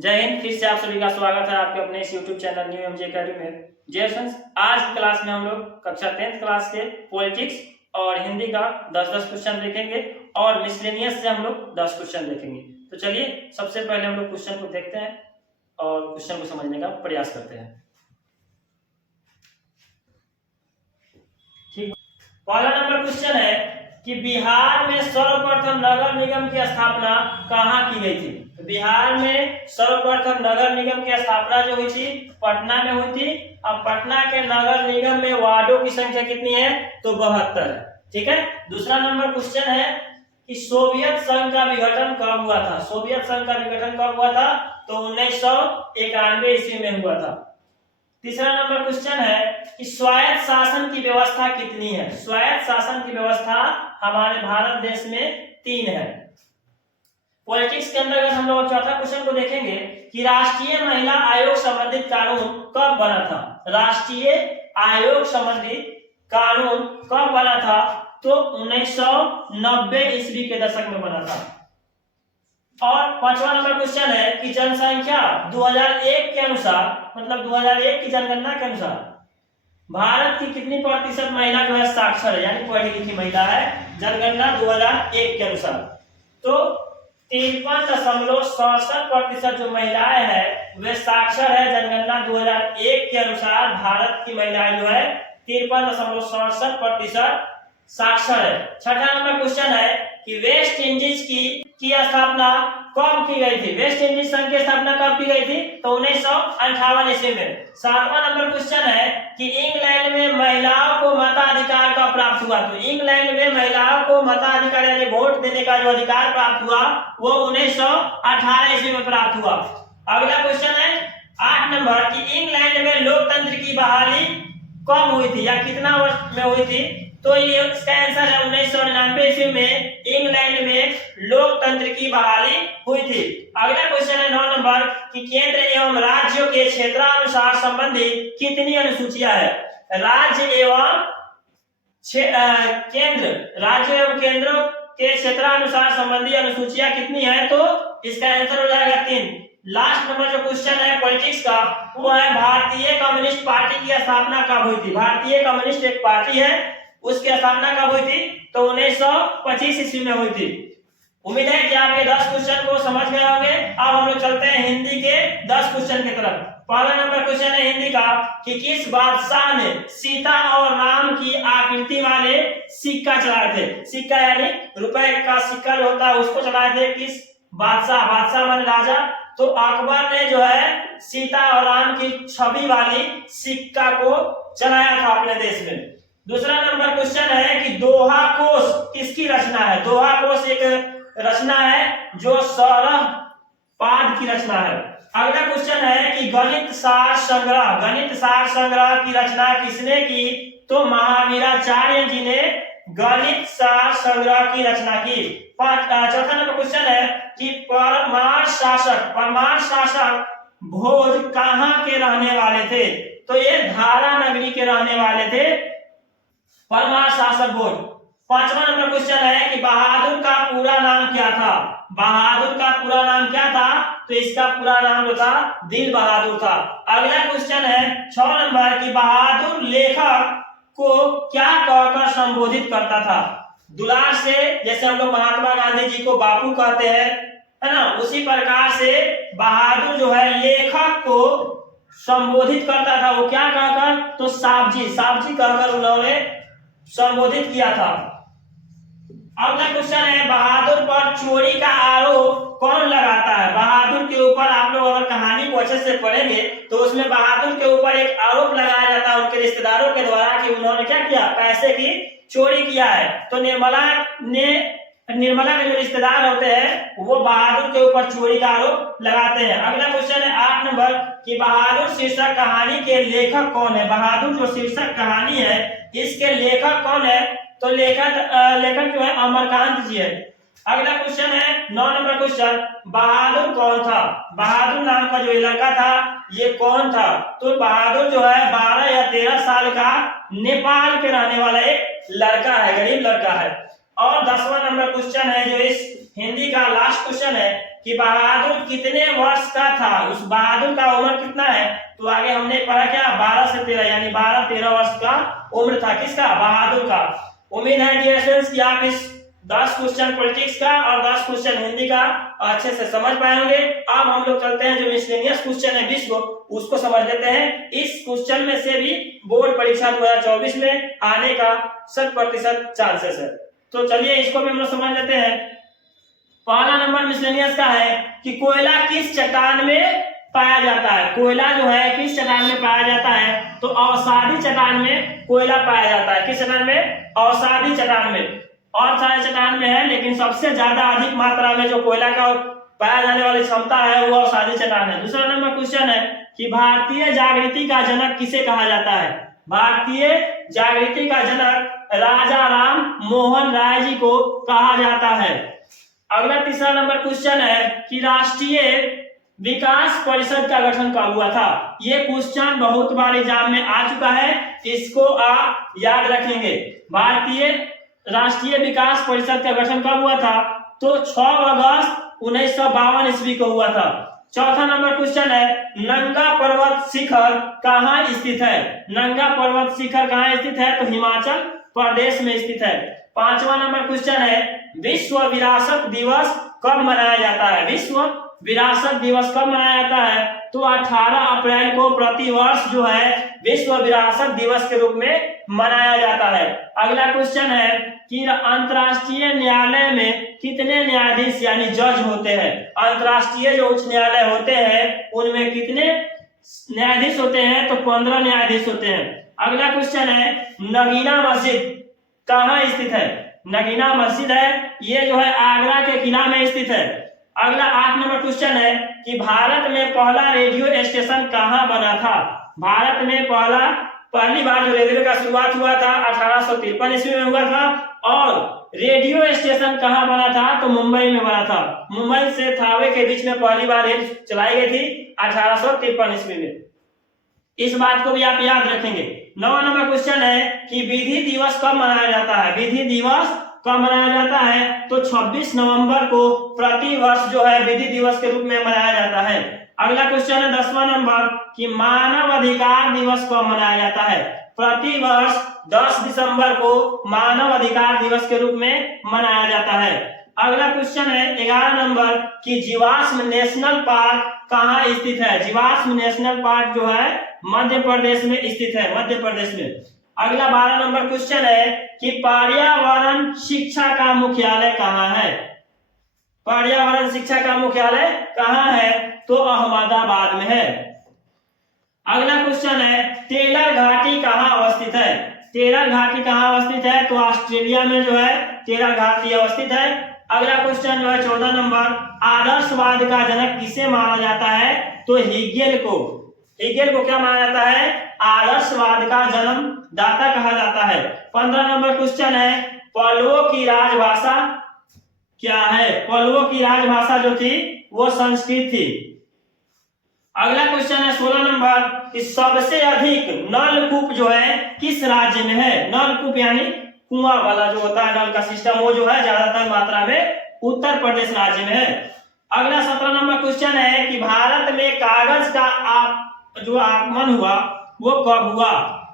जय हिंद। फिर से आप सभी का स्वागत है आपके अपने इस YouTube channel new MJ academy में। जय फ्रेंड्स, आज की क्लास में हम लोग कक्षा 10th क्लास के पॉलिटिक्स और हिंदी का 10-10 क्वेश्चन देखेंगे और मिसलेनियस से हम लोग 10 क्वेश्चन देखेंगे। तो चलिए सबसे पहले हम लोग क्वेश्चन को देखते हैं और क्वेश्चन को समझने का प्रयास करते हैं। ठीक, पहला नंबर क्वेश्चन है कि बिहार में सर्वप्रथम नगर निगम की स्थापना कहाँ की गई थी। तो बिहार में सर्वप्रथम नगर निगम की स्थापना जो हुई थी पटना में हुई थी। अब पटना के नगर निगम में वार्डों की संख्या कितनी है? तो 72 है। ठीक है। दूसरा नंबर क्वेश्चन है कि सोवियत संघ का विघटन कब हुआ था। सोवियत संघ का विघटन कब हुआ था? तो 1991 ईस्वी में हुआ था। तीसरा नंबर क्वेश्चन है कि स्वायत्त शासन की व्यवस्था कितनी है। स्वायत्त शासन की व्यवस्था हमारे भारत देश में 3 है। पॉलिटिक्स के अंतर्गत हम लोग चौथा क्वेश्चन को देखेंगे कि राष्ट्रीय महिला आयोग संबंधित कानून कब बना था। राष्ट्रीय आयोग संबंधित कानून कब बना था? तो 1990 ईस्वी के दशक में बना था। और पांचवा नंबर क्वेश्चन है कि जनसंख्या 2001 के अनुसार, मतलब 2001 की जनगणना के अनुसार भारत की कितनी प्रतिशत महिला जो है साक्षर है, यानी पढ़ी लिखी महिला है। जनगणना 2001 के अनुसार तो 53.67% जो महिलाएं हैं वे साक्षर है। जनगणना 2001 के अनुसार भारत की महिलाएं जो है 53.67% साक्षर है। छठा नंबर क्वेश्चन है कि वेस्ट इंडीज की स्थापना कब की गई थी। वेस्ट इंडीज संघ की स्थापना कब की गई थी? तो 1958 ईस्वी में। सातवां नंबर क्वेश्चन है कि इंग्लैंड में महिलाओं को मताधिकार कब प्राप्त हुआ। तो इंग्लैंड में महिलाओं को मताधिकार यानी वोट देने का जो अधिकार प्राप्त हुआ वो 1918 ईस्वी में प्राप्त हुआ। अगला क्वेश्चन है 8 नंबर कि इंग्लैंड में लोकतंत्र की बहाली कब हुई थी या कितना वर्ष में हुई थी। तो ये इसका आंसर है 1999 ईस्वी में इंग्लैंड में लोकतंत्र की बहाली हुई थी। अगला क्वेश्चन है 9 नंबर कि केंद्र एवं राज्यों के क्षेत्रानुसार संबंधित कितनी अनुसूचियां है। राज्य एवं केंद्र, राज्य एवं केंद्रों के क्षेत्रानुसार संबंधी अनुसूचियां कितनी है? तो इसका आंसर हो जाएगा 3। लास्ट नंबर जो क्वेश्चन है पॉलिटिक्स का वो है भारतीय कम्युनिस्ट पार्टी की स्थापना कब हुई थी। भारतीय कम्युनिस्ट एक पार्टी है, उसकी स्थापना कब हुई थी? तो 1925 ईस्वी में हुई थी। उम्मीद है कि आप ये 10 क्वेश्चन को समझ गए होंगे। अब हम लोग चलते हैं हिंदी के 10 क्वेश्चन की तरफ। पहला नंबर क्वेश्चन है हिंदी का कि किस बादशाह ने सीता और राम की आकृति वाले सिक्का चलाए थे। सिक्का यानी रुपए का सिक्का जो होता है उसको चलाए थे किस बादशाह। बादशाह माने राजा। तो अकबर ने जो है सीता और राम की छवि वाली सिक्का को चलाया था अपने देश में। दूसरा नंबर क्वेश्चन है कि दोहा कोश किसकी रचना है। दोहा कोश एक रचना है जो सौरभ की रचना है। अगला क्वेश्चन है कि गणित सार संग्रह की रचना किसने की। तो महावीराचार्य जी ने गणित सार संग्रह की रचना की। चौथा नंबर क्वेश्चन है कि परमार शासक भोज कहाँ के रहने वाले थे। तो ये धारा नगरी के रहने वाले थे परमार शासक भोज। पांचवा नंबर क्वेश्चन है कि बहादुर का पूरा नाम क्या था। बहादुर का पूरा नाम क्या था? तो इसका पूरा नाम जो था दिल बहादुर था। अगला क्वेश्चन है 6 नंबर कि बहादुर लेखक को क्या कहकर संबोधित करता था। दुलार से, जैसे हम लोग महात्मा गांधी जी को बापू कहते हैं, है ना, उसी प्रकार से बहादुर जो है लेखक को संबोधित करता था। वो क्या कहकर? तो साहब जी कहकर उन्होंने संबोधित किया था। अगला क्वेश्चन है बहादुर पर चोरी का आरोप कौन लगाता है। बहादुर के ऊपर आप लोग अगर कहानी को अच्छे से पढ़ेंगे तो उसमें बहादुर के ऊपर एक आरोप लगाया जाता है उनके रिश्तेदारों के द्वारा कि उन्होंने क्या किया, पैसे की चोरी किया है। तो निर्मला के जो रिश्तेदार होते हैं वो बहादुर के ऊपर चोरी का आरोप लगाते हैं। अगला क्वेश्चन है 8 नंबर कि बहादुर शीर्षक कहानी के लेखक कौन है। बहादुर जो शीर्षक कहानी है इसके लेखक कौन है? तो लेखक जो है अमरकांत जी है। अगला क्वेश्चन है 9 नंबर क्वेश्चन, बहादुर कौन था। बहादुर नाम का जो लड़का था ये कौन था। तो बहादुर जो है 12 या 13 साल का नेपाल के रहने वाला एक लड़का है, गरीब लड़का है। और 10वां नंबर क्वेश्चन है जो इस हिंदी का लास्ट क्वेश्चन है कि बहादुर कितने वर्ष का था, उस बहादुर का उम्र कितना है। तो आगे हमने पढ़ा क्या 12 से 13 यानी 12-13 वर्ष का उम्र था किसका, बहादुर का। उम्मीद है डियर स्टूडेंट्स कि आप इस 10 क्वेश्चन पॉलिटिक्स का और 10 क्वेश्चन हिंदी का अच्छे से समझ पाए होंगे। अब हम लोग चलते हैं जो मिसलेनियस क्वेश्चन है 20 को, उसको समझ लेते हैं। इस क्वेश्चन में से भी बोर्ड परीक्षा 2024 में आने का 100% चांसेस है। तो चलिए इसको भी हम लोग समझ लेते हैं। पहला नंबर मिसलेनियस का है कि कोयला किस चट्टान में पाया जाता है। कोयला जो है किस चट्टान में पाया जाता है, तो अवसादी चट्टान में कोयला पाया जाता है। किस चट्टान में, अवसादी चट्टान में। और सारे चट्टान में है लेकिन सबसे ज्यादा अधिक मात्रा में जो कोयला का पाया जाने वाली क्षमता है वो अवसादी चट्टान है। दूसरा नंबर क्वेश्चन है कि भारतीय जागृति का जनक किसे कहा जाता है। भारतीय जागृति का जनक राजा राम मोहन राय जी को कहा जाता है। अगला तीसरा नंबर क्वेश्चन है कि राष्ट्रीय विकास परिषद का गठन कब हुआ था। ये क्वेश्चन बहुत बार एग्जाम में आ चुका है, इसको आप याद रखेंगे। भारतीय राष्ट्रीय विकास परिषद का गठन कब हुआ था, तो 6 अगस्त 1952 ईस्वी को हुआ था। चौथा नंबर क्वेश्चन है नंगा पर्वत शिखर कहाँ स्थित है। नंगा पर्वत शिखर कहाँ स्थित है, तो हिमाचल प्रदेश में स्थित है। पांचवा नंबर क्वेश्चन है विश्व विरासत दिवस कब मनाया जाता है। विश्व विरासत दिवस कब मनाया जाता है, तो 18 अप्रैल को प्रतिवर्ष जो है विश्व विरासत दिवस के रूप में मनाया जाता है। अगला क्वेश्चन है कि अंतर्राष्ट्रीय न्यायालय में कितने न्यायाधीश यानी जज होते हैं। अंतर्राष्ट्रीय जो उच्च न्यायालय होते हैं उनमें कितने न्यायाधीश होते हैं, तो 15 न्यायाधीश होते हैं। अगला क्वेश्चन है नगीना मस्जिद कहाँ स्थित है। नगीना मस्जिद है ये जो है आगरा के किला में स्थित है। अगला 8 नंबर क्वेश्चन है कि भारत में पहला रेडियो स्टेशन कहाँ बना था। भारत में पहली बार जो रेडियो का शुरुआत हुआ था 1853 ईस्वी में हुआ था। और रेडियो स्टेशन कहाँ बना था, तो मुंबई में बना था। मुंबई से थावे के बीच में पहली बार रेल चलाई गई थी 1853 ईस्वी में। इस बात को भी आप याद रखेंगे। 9वां नंबर क्वेश्चन है कि विधि दिवस कब मनाया जाता है। विधि दिवस कब मनाया जाता है, तो 26 नवंबर को प्रति वर्ष जो है विधि दिवस के रूप में मनाया जाता है। अगला क्वेश्चन है 10वां नंबर कि मानव अधिकार दिवस कब मनाया जाता है। प्रति वर्ष 10 दिसंबर को मानव अधिकार दिवस के रूप में मनाया जाता है। अगला क्वेश्चन है 11 नंबर कि जीवाश्म नेशनल पार्क कहाँ स्थित है। जीवाश्म नेशनल पार्क जो है मध्य प्रदेश में स्थित है, मध्य प्रदेश में। अगला 12 नंबर क्वेश्चन है कि पर्यावरण शिक्षा का मुख्यालय कहाँ है। पर्यावरण शिक्षा का मुख्यालय कहाँ है, तो अहमदाबाद में है। अगला क्वेश्चन है टेलर घाटी कहाँ अवस्थित है। टेलर घाटी कहाँ अवस्थित है, तो ऑस्ट्रेलिया में जो है टेलर घाटी अवस्थित है। अगला क्वेश्चन जो है 14 नंबर आदर्शवाद का जनक किसे माना जाता है, तो हेगेल को। हेगेल को क्या माना जाता है, आदर्शवाद का जन्मदाता कहा जाता है। 15 नंबर क्वेश्चन है पल्लवों की राजभाषा क्या है। पल्लवों की राजभाषा जो थी वो संस्कृत थी। अगला क्वेश्चन है 16 नंबर कि सबसे अधिक नलकूप जो है किस राज्य में है। नलकूप यानी कुआं वाला जो होता है नल का सिस्टम, वो जो है ज्यादातर मात्रा में उत्तर प्रदेश राज्य में है। अगला 17 नंबर क्वेश्चन है कि भारत में कागज का जो आगमन हुआ वो कब हुआ,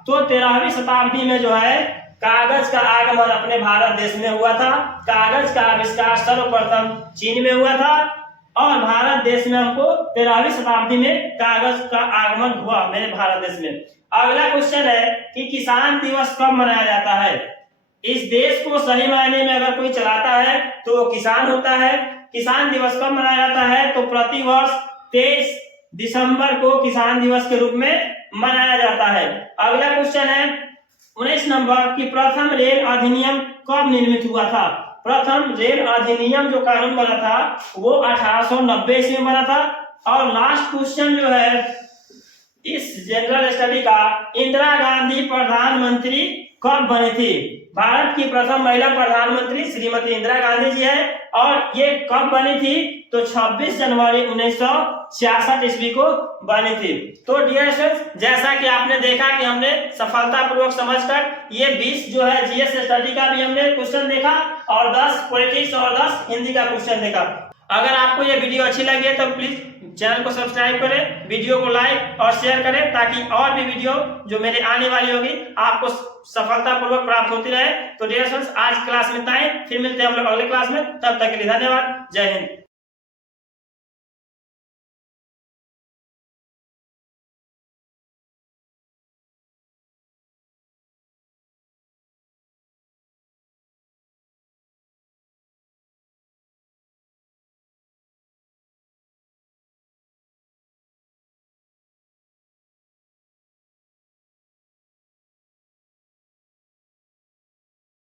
तो 13वीं शताब्दी में जो है कागज का आगमन अपने भारत देश में हुआ था। कागज का आविष्कार सर्वप्रथम चीन में हुआ था और भारत देश में हमको 13वीं शताब्दी में कागज का आगमन हुआ मेरे भारत देश में। अगला क्वेश्चन है कि किसान दिवस कब मनाया जाता है। इस देश को सही मायने में अगर कोई चलाता है तो वो किसान होता है। किसान दिवस कब मनाया जाता है, तो प्रतिवर्ष 23 दिसंबर को किसान दिवस के रूप में मनाया जाता है। अगला क्वेश्चन है 19 नंबर कि प्रथम रेल अधिनियम कब निर्मित हुआ था। प्रथम रेल अधिनियम जो कानून बना था वो 1890 ईस्वी में बना था। और लास्ट क्वेश्चन जो है इस जनरल स्टडी का, इंदिरा गांधी प्रधानमंत्री कब बनी थी। भारत की प्रथम महिला प्रधानमंत्री श्रीमती इंदिरा गांधी जी है। और ये कब बनी थी? तो 26 जनवरी 1966 ईस्वी को बनी थी। तो डियर स्टूडेंट्स, जैसा कि आपने देखा कि हमने सफलतापूर्वक समझकर ये 20 जो है जीएस स्टडी का भी हमने क्वेश्चन देखा और 10 पॉलिटिक्स और 10 हिंदी का क्वेश्चन देखा। अगर आपको ये वीडियो अच्छी लगी है तो प्लीज चैनल को सब्सक्राइब करें, वीडियो को लाइक और शेयर करें, ताकि और भी वीडियो जो मेरे आने वाली होगी आपको सफलतापूर्वक प्राप्त होती रहे। तो डियर स्टूडेंट्स, आज क्लास में इतना ही, फिर मिलते हैं हम लोग अगले क्लास में। तब तक के लिए धन्यवाद। जय हिंद।